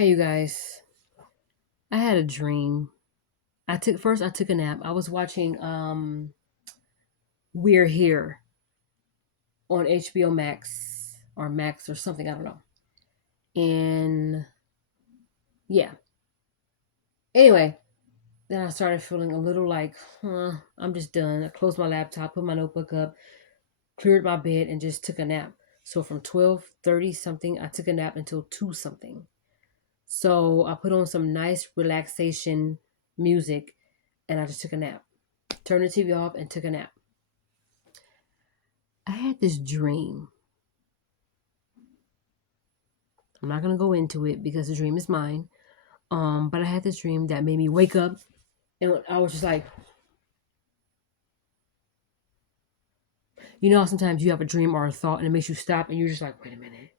Hey, you guys. I had a dream. I took a nap. I was watching We're Here on HBO Max or Max or something, I don't know. And yeah. Anyway, then I started feeling a little like, I'm just done. I closed my laptop, put my notebook up, cleared my bed and just took a nap. So from 12:30 something, I took a nap until 2 something. So I put on some nice relaxation music and I just took a nap. Turned the TV off and took a nap. I had this dream. I'm not gonna go into it because the dream is mine. But I had this dream that made me wake up, and I was just like, you know, how sometimes you have a dream or a thought, and it makes you stop, and you're just like, wait a minute,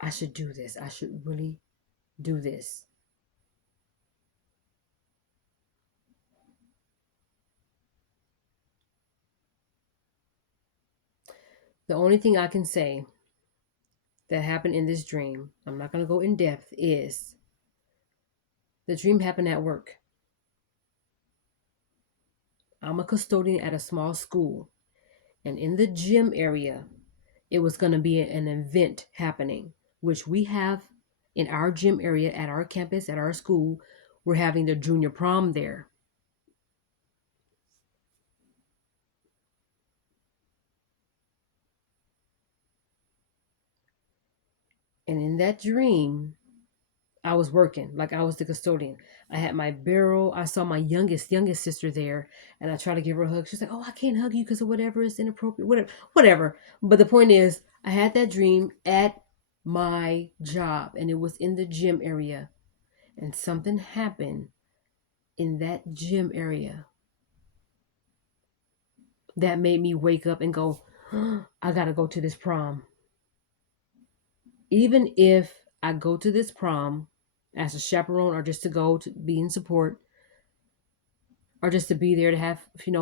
I should do this. I should really do this. The only thing I can say that happened in this dream, I'm not gonna go in depth, is the dream happened at work. I'm a custodian at a small school, and in the gym area, it was going to be an event happening, which we have in our gym area at our campus, at our school. We're having the junior prom there. And in that dream, I was working, like I was the custodian. I had my barrel. I saw my youngest sister there, and I tried to give her a hug. She's like, "Oh, I can't hug you because of whatever is inappropriate, whatever." But the point is, I had that dream at my job, and it was in the gym area, and something happened in that gym area that made me wake up and go, I gotta go to this prom. Even if I go to this prom as a chaperone or just to go to be in support or just to be there to have,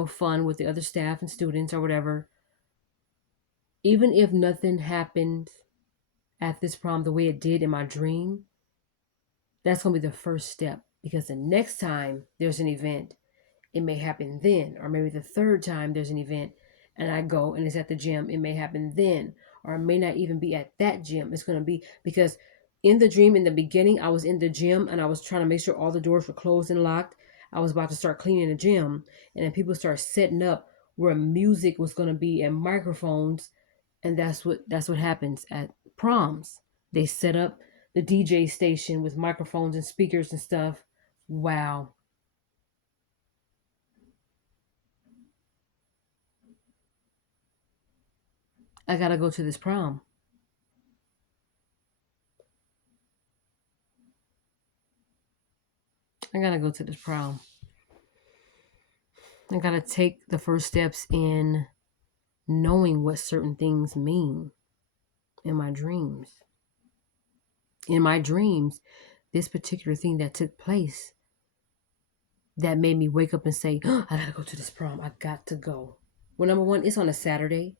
fun with the other staff and students or whatever, even if nothing happened at this prom the way it did in my dream, that's gonna be the first step because the next time there's an event, it may happen then, or maybe the third time there's an event and I go and it's at the gym, it may happen then, or it may not even be at that gym. It's going to be because in the dream, in the beginning, I was in the gym and I was trying to make sure all the doors were closed and locked. I was about to start cleaning the gym, and then people start setting up where music was going to be and microphones, and that's what happens at proms. They set up the DJ station with microphones and speakers and stuff. Wow, I gotta go to this prom. I gotta go to this prom. I gotta take the first steps in knowing what certain things mean in my dreams. In my dreams, this particular thing that took place that made me wake up and say, I gotta go to this prom. I got to go. Well, number one, it's on a Saturday.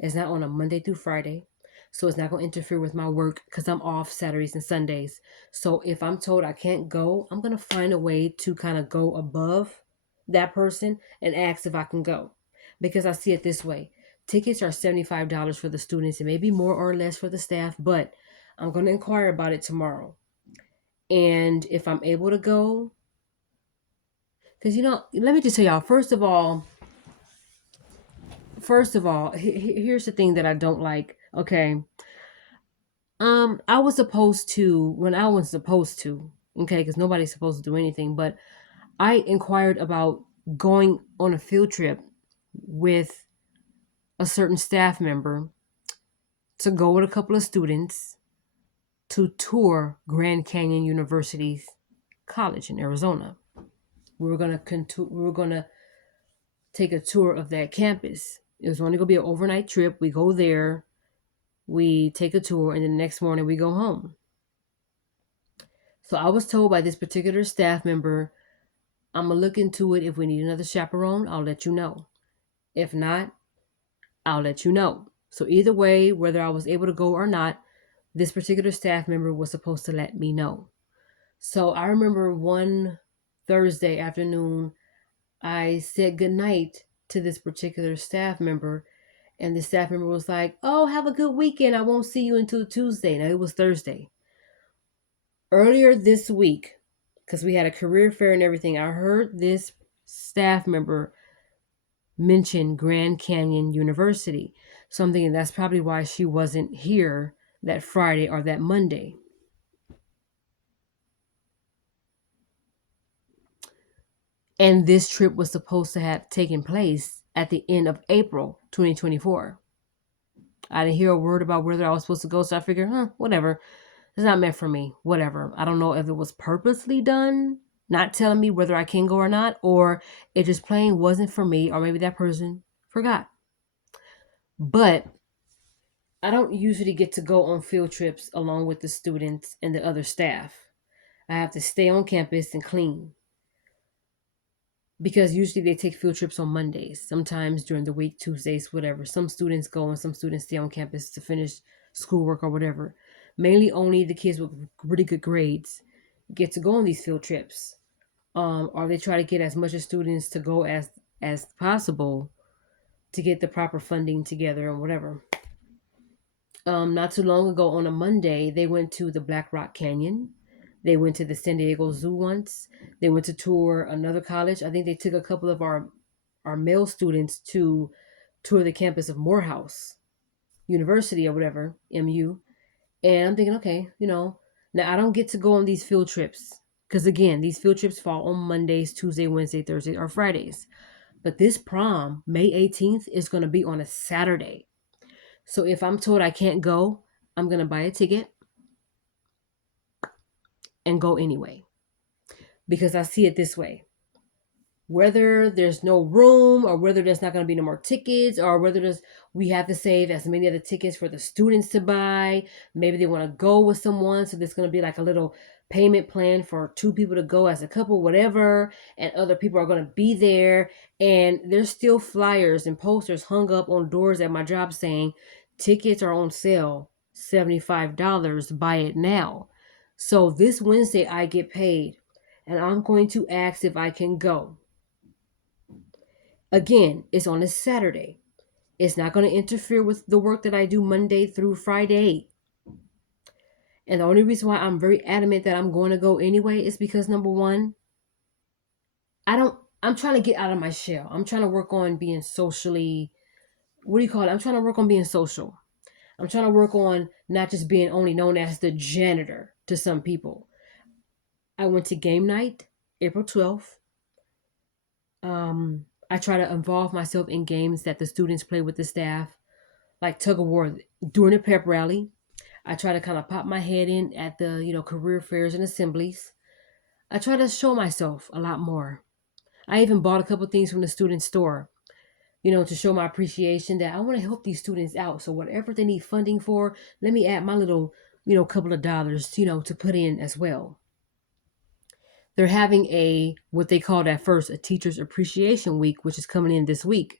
It's not on a Monday through Friday. So it's not going to interfere with my work because I'm off Saturdays and Sundays. So if I'm told I can't go, I'm going to find a way to kind of go above that person and ask if I can go. Because I see it this way, tickets are $75 for the students. It may be more or less for the staff, but I'm going to inquire about it tomorrow. And if I'm able to go, because let me just tell y'all, first of all, here's the thing that I don't like. Okay, I was supposed to when I was supposed to. Okay, because nobody's supposed to do anything, but I inquired about going on a field trip with a certain staff member to go with a couple of students to tour Grand Canyon University's college in Arizona. We were gonna take a tour of that campus. It was only gonna be an overnight trip. We go there, we take a tour, and the next morning we go home. So I was told by this particular staff member, I'm gonna look into it. If we need another chaperone, I'll let you know. If not, I'll let you know. So either way, whether I was able to go or not, This particular staff member was supposed to let me know. So I remember one Thursday afternoon, I said goodnight to this particular staff member, and the staff member was like, "Oh, have a good weekend. I won't see you until Tuesday." Now it was Thursday. Earlier this week, because we had a career fair and everything, I heard this staff member mention Grand Canyon University. So I'm thinking that's probably why she wasn't here that Friday or that Monday. And this trip was supposed to have taken place at the end of April 2024. I didn't hear a word about whether I was supposed to go, so I figured, whatever. It's not meant for me. Whatever. I don't know if it was purposely done, not telling me whether I can go or not, or it just plain wasn't for me, or maybe that person forgot. But I don't usually get to go on field trips along with the students and the other staff. I have to stay on campus and clean because usually they take field trips on Mondays, sometimes during the week, Tuesdays, whatever. Some students go and some students stay on campus to finish schoolwork or whatever. Mainly only the kids with really good grades get to go on these field trips. Or they try to get as much of students to go as possible to get the proper funding together and whatever. Not too long ago on a Monday, they went to the Black Rock Canyon. They went to the San Diego Zoo once. They went to tour another college. I think they took a couple of our male students to tour the campus of Morehouse University or whatever, MU. And I'm thinking, okay, now I don't get to go on these field trips because again, these field trips fall on Mondays, Tuesday, Wednesday, Thursday, or Fridays. But this prom, May 18th, is going to be on a Saturday. So if I'm told I can't go, I'm going to buy a ticket and go anyway. Because I see it this way. Whether there's no room or whether there's not going to be no more tickets or whether we have to save as many of the tickets for the students to buy. Maybe they want to go with someone. So there's going to be like a little payment plan for two people to go as a couple, whatever. And other people are going to be there. And there's still flyers and posters hung up on doors at my job saying tickets are on sale, $75. Buy it now. So this Wednesday I get paid and I'm going to ask if I can go. Again, it's on a Saturday. It's not going to interfere with the work that I do Monday through Friday. And the only reason why I'm very adamant that I'm going to go anyway is because number one, I'm trying to get out of my shell. I'm trying to work on being socially, what do you call it? I'm trying to work on being social. I'm trying to work on not just being only known as the janitor to some people. I went to game night, April 12th. I try to involve myself in games that the students play with the staff, like tug of war during a pep rally. I try to kind of pop my head in at the career fairs and assemblies. I try to show myself a lot more. I even bought a couple things from the student store, to show my appreciation that I want to help these students out. So whatever they need funding for, let me add my little, couple of dollars, to put in as well. They're having what they called at first a teacher's appreciation week, which is coming in this week.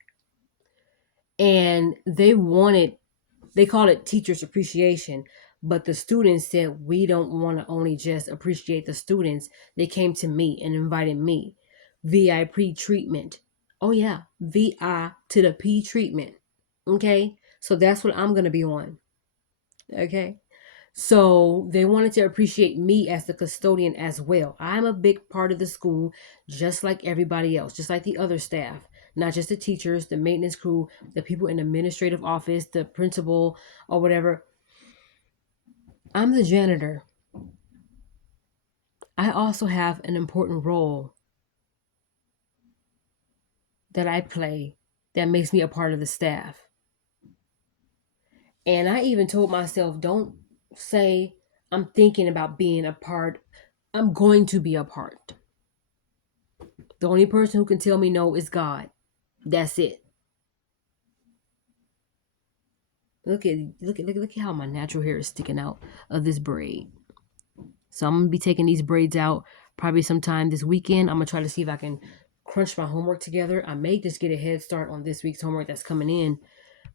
And they called it teacher's appreciation, but the students said, we don't want to only just appreciate the students. They came to me and invited me. VIP treatment. Oh yeah, VI to the P treatment. Okay. So that's what I'm going to be on. Okay. So they wanted to appreciate me as the custodian as well. I'm a big part of the school, just like everybody else, just like the other staff, not just the teachers, the maintenance crew, the people in the administrative office, the principal or whatever. I'm the janitor. I also have an important role that I play that makes me a part of the staff. And I even told myself, don't say I'm thinking about being a part. I'm going to be a part. The only person who can tell me no is God. That's it. Look at how my natural hair is sticking out of this braid. So I'm gonna be taking these braids out probably sometime this weekend. I'm gonna try to see if I can crunch my homework together. I may just get a head start on this week's homework that's coming in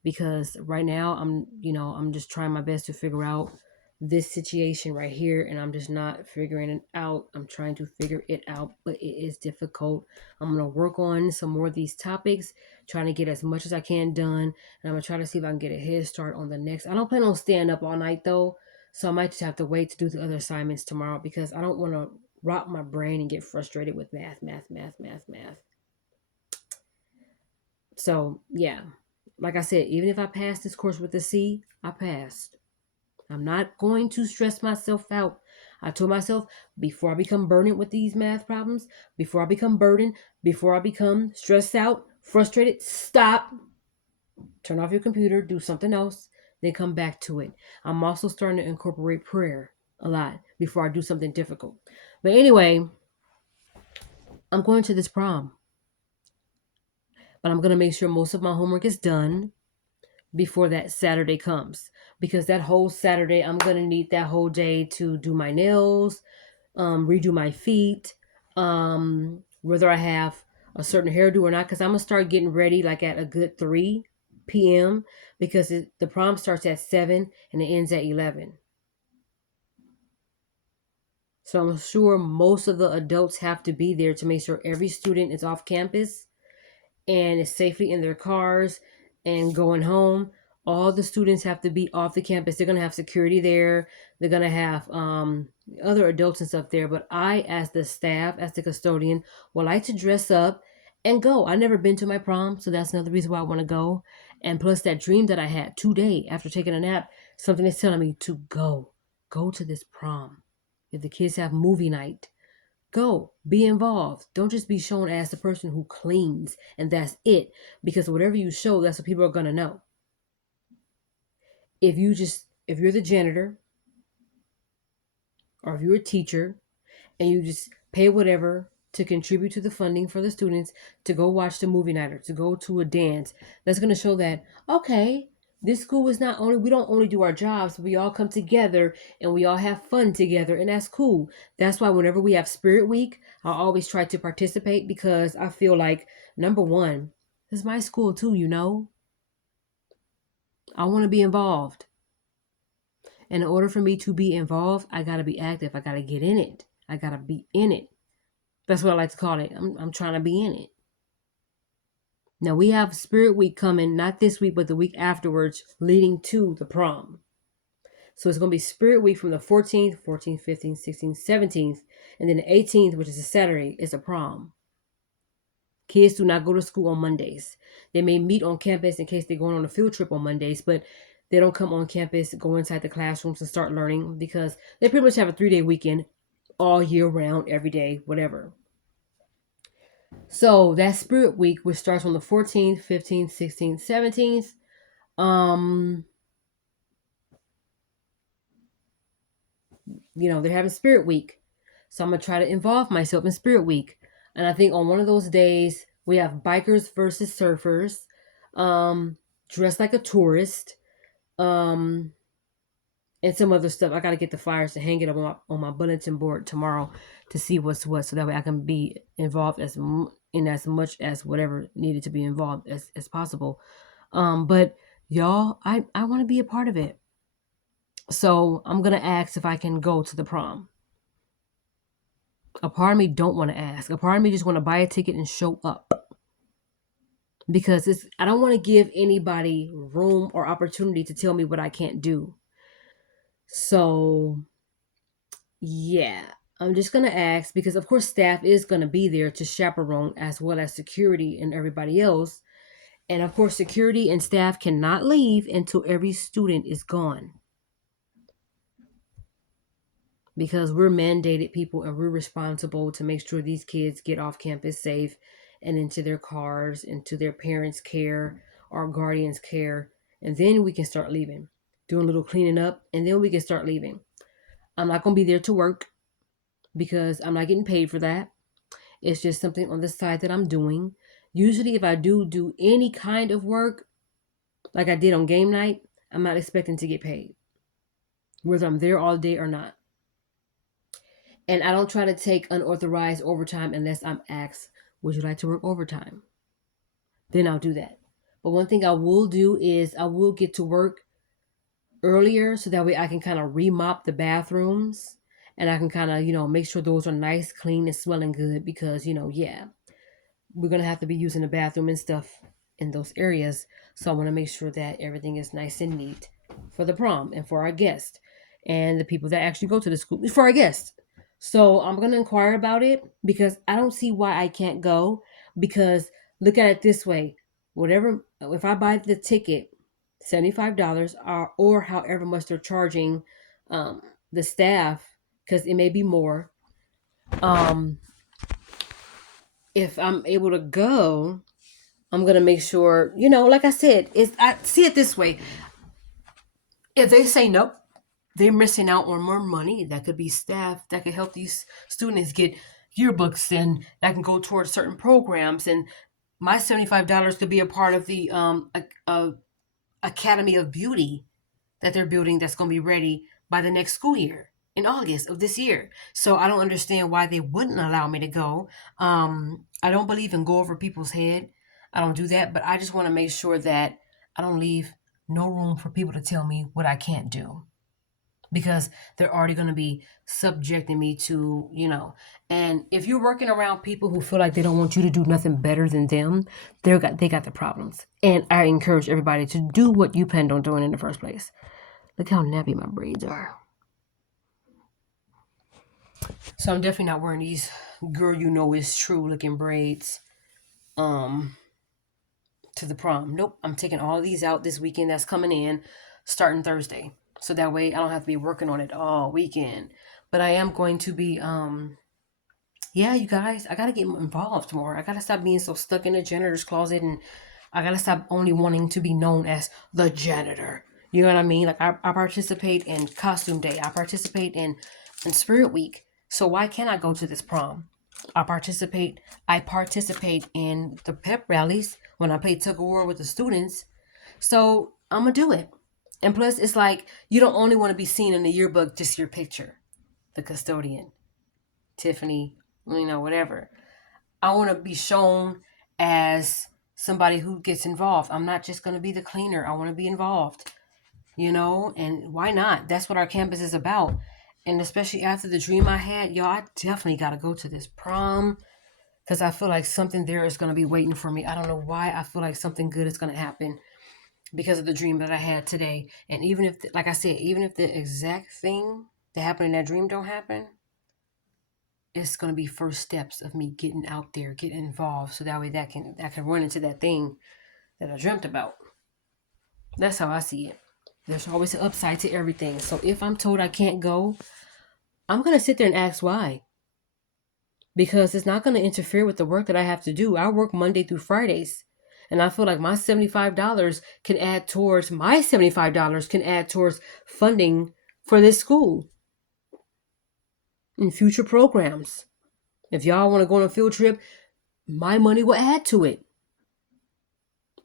because right now I'm just trying my best to figure out this situation right here, and I'm just not figuring it out. I'm trying to figure it out, but it is difficult. I'm gonna work on some more of these topics, trying to get as much as I can done, and I'm gonna try to see if I can get a head start on the next. I don't plan on staying up all night though, so I might just have to wait to do the other assignments tomorrow because I don't want to rot my brain and get frustrated with math. So yeah, like I said, even if I pass this course with a C, I passed. I'm not going to stress myself out. I told myself before I become burdened with these math problems, before I become burdened, before I become stressed out, frustrated, stop, turn off your computer, do something else, then come back to it. I'm also starting to incorporate prayer a lot before I do something difficult. But anyway, I'm going to this prom, but I'm going to make sure most of my homework is done before that Saturday comes because that whole Saturday, I'm going to need that whole day to do my nails, redo my feet, whether I have a certain hairdo or not, because I'm gonna start getting ready like at a good 3 p.m. because the prom starts at 7 and it ends at 11. So I'm sure most of the adults have to be there to make sure every student is off campus and is safely in their cars and going home. All the students have to be off the campus. They're going to have security there. They're going to have other adults and stuff there. But I, as the staff, as the custodian, would like to dress up and go. I've never been to my prom, so that's another reason why I want to go. And plus that dream that I had today after taking a nap, something is telling me to go. Go to this prom. If the kids have movie night, go, be involved. Don't just be shown as the person who cleans and that's it. Because whatever you show, that's what people are gonna know. If you're the janitor or if you're a teacher and you just pay whatever to contribute to the funding for the students to go watch the movie night or to go to a dance, that's gonna show that, okay, this school is not only, we don't only do our jobs, we all come together and we all have fun together, and that's cool. That's why whenever we have Spirit Week, I always try to participate because I feel like, number one, this is my school too, you know? I want to be involved. And in order for me to be involved, I got to be active. I got to get in it. I got to be in it. That's what I like to call it. I'm trying to be in it. Now we have Spirit Week coming, not this week, but the week afterwards, leading to the prom. So it's going to be Spirit Week from the 14th, 14th, 15th, 16th, 17th, and then the 18th, which is a Saturday, is a prom. Kids do not go to school on Mondays. They may meet on campus in case they're going on a field trip on Mondays, but they don't come on campus, go inside the classrooms and start learning because they pretty much have a 3-day weekend all year round, every day, whatever. So that Spirit Week, which starts on the 14th, 15th, 16th, 17th, they're having Spirit Week. So I'm going to try to involve myself in Spirit Week. And I think on one of those days, we have bikers versus surfers, dressed like a tourist, and some other stuff. I got to get the flyers to hang it up on my bulletin board tomorrow to see what's what, so that way I can be involved in as much as whatever needed to be involved as possible. But y'all, I want to be a part of it. So I'm going to ask if I can go to the prom. A part of me don't want to ask. A part of me just want to buy a ticket and show up. Because I don't want to give anybody room or opportunity to tell me what I can't do. So, yeah, I'm just going to ask because, of course, staff is going to be there to chaperone as well as security and everybody else. And, of course, security and staff cannot leave until every student is gone. Because we're mandated people and we're responsible to make sure these kids get off campus safe and into their cars, into their parents' care, our guardians' care. And then we can start leaving, doing a little cleaning up, and then we can start leaving. I'm not going to be there to work because I'm not getting paid for that. It's just something on the side that I'm doing. Usually if I do any kind of work, like I did on game night, I'm not expecting to get paid, whether I'm there all day or not. And I don't try to take unauthorized overtime unless I'm asked, would you like to work overtime? Then I'll do that. But one thing I will do is I will get to work earlier so that way I can kind of remop the bathrooms and I can kind of, make sure those are nice, clean, and smelling good because, yeah, we're going to have to be using the bathroom and stuff in those areas. So I want to make sure that everything is nice and neat for the prom and for our guests and the people that actually go to the school for our guests. So I'm going to inquire about it because I don't see why I can't go because look at it this way. Whatever, if I buy the ticket, $75 or however much they're charging um, the staff, because it may be more. Um, if I'm able to go, I'm gonna make sure, like I said, I see it this way. If they say nope, they're missing out on more money that could be staff that could help these students get yearbooks and that can go towards certain programs. And my $75 could be a part of the Academy of Beauty that they're building that's going to be ready by the next school year in August of this year. So I don't understand why they wouldn't allow me to go. I don't believe in go over people's head. I don't do that, but I just want to make sure that I don't leave no room for people to tell me what I can't do because they're already going to be subjecting me to, and if you're working around people who feel like they don't want you to do nothing better than them, they got the problems. And I encourage everybody to do what you planned on doing in the first place. Look how nappy my braids are. So I'm definitely not wearing these girl is true looking braids um to the prom. Nope, I'm taking all of these out this weekend that's coming in starting Thursday. So that way I don't have to be working on it all weekend. But I am going to be yeah, you guys, I gotta get involved more. I gotta stop being so stuck in the janitor's closet and I gotta stop only wanting to be known as the janitor. You know what I mean? Like I participate in costume day. I participate in spirit week. So why can't I go to this prom? I participate in the pep rallies when I play tug of war with the students. So I'm gonna do it. And plus it's like you don't only want to be seen in the yearbook, just your picture. The custodian, Tiffany, whatever. I want to be shown as somebody who gets involved. I'm not just going to be the cleaner. I want to be involved, and why not? That's what our campus is about. And especially after the dream I had, y'all, I definitely got to go to this prom because I feel like something there is going to be waiting for me. I don't know why. I feel like something good is going to happen because of the dream that I had today. And even if, like I said, even if the exact thing that happened in that dream don't happen, it's going to be first steps of me getting out there, getting involved, so that way I can run into that thing that I dreamt about. That's how I see it. There's always an upside to everything. So if I'm told I can't go, I'm going to sit there and ask why. Because it's not going to interfere with the work that I have to do. I work Monday through Fridays. And I feel like my $75 can add towards funding for this school and future programs. If y'all want to go on a field trip, my money will add to it.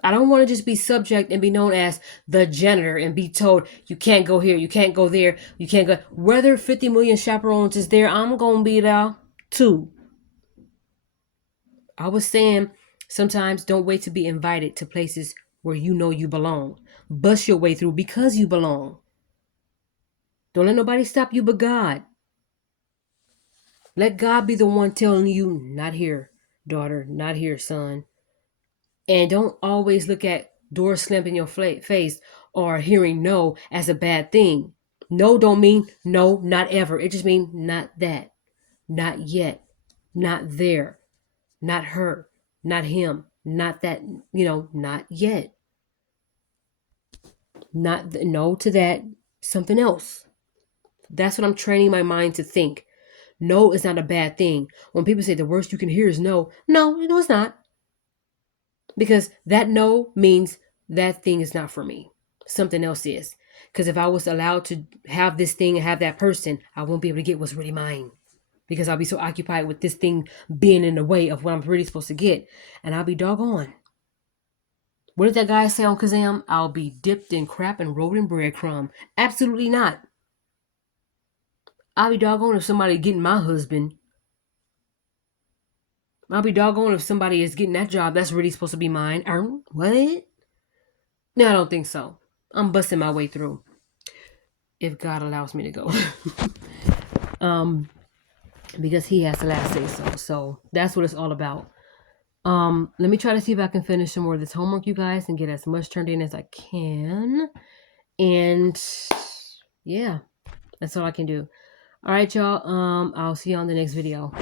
I don't want to just be subject and be known as the janitor and be told you can't go here, you can't go there, you can't go. Whether 50 million chaperones is there, I'm going to be there too. I was saying sometimes don't wait to be invited to places where you know you belong. Bust your way through because you belong. Don't let nobody stop you but God. Let God be the one telling you, not here, daughter, not here, son. And don't always look at doors slammed in your face or hearing no as a bad thing. No don't mean no, not ever. It just means not that, not yet, not there, not her, not him, not that, not yet. Not no to that, something else. That's what I'm training my mind to think. No is not a bad thing. When people say the worst you can hear is no, no, it's not. Because that no means that thing is not for me. Something else is. Because if I was allowed to have this thing and have that person, I won't be able to get what's really mine. Because I'll be so occupied with this thing being in the way of what I'm really supposed to get. And I'll be doggone. What did that guy say on Kazam? I'll be dipped in crap and rolled in breadcrumb. Absolutely not. I'll be doggone if somebody getting my husband. I'll be doggone if somebody is getting that job that's really supposed to be mine. What? No, I don't think so. I'm busting my way through. if God allows me to go. Because he has the last say so. So that's what it's all about. Let me try to see if I can finish some more of this homework, you guys, and get as much turned in as I can. And yeah, that's all I can do. All right, y'all. I'll see you on the next video.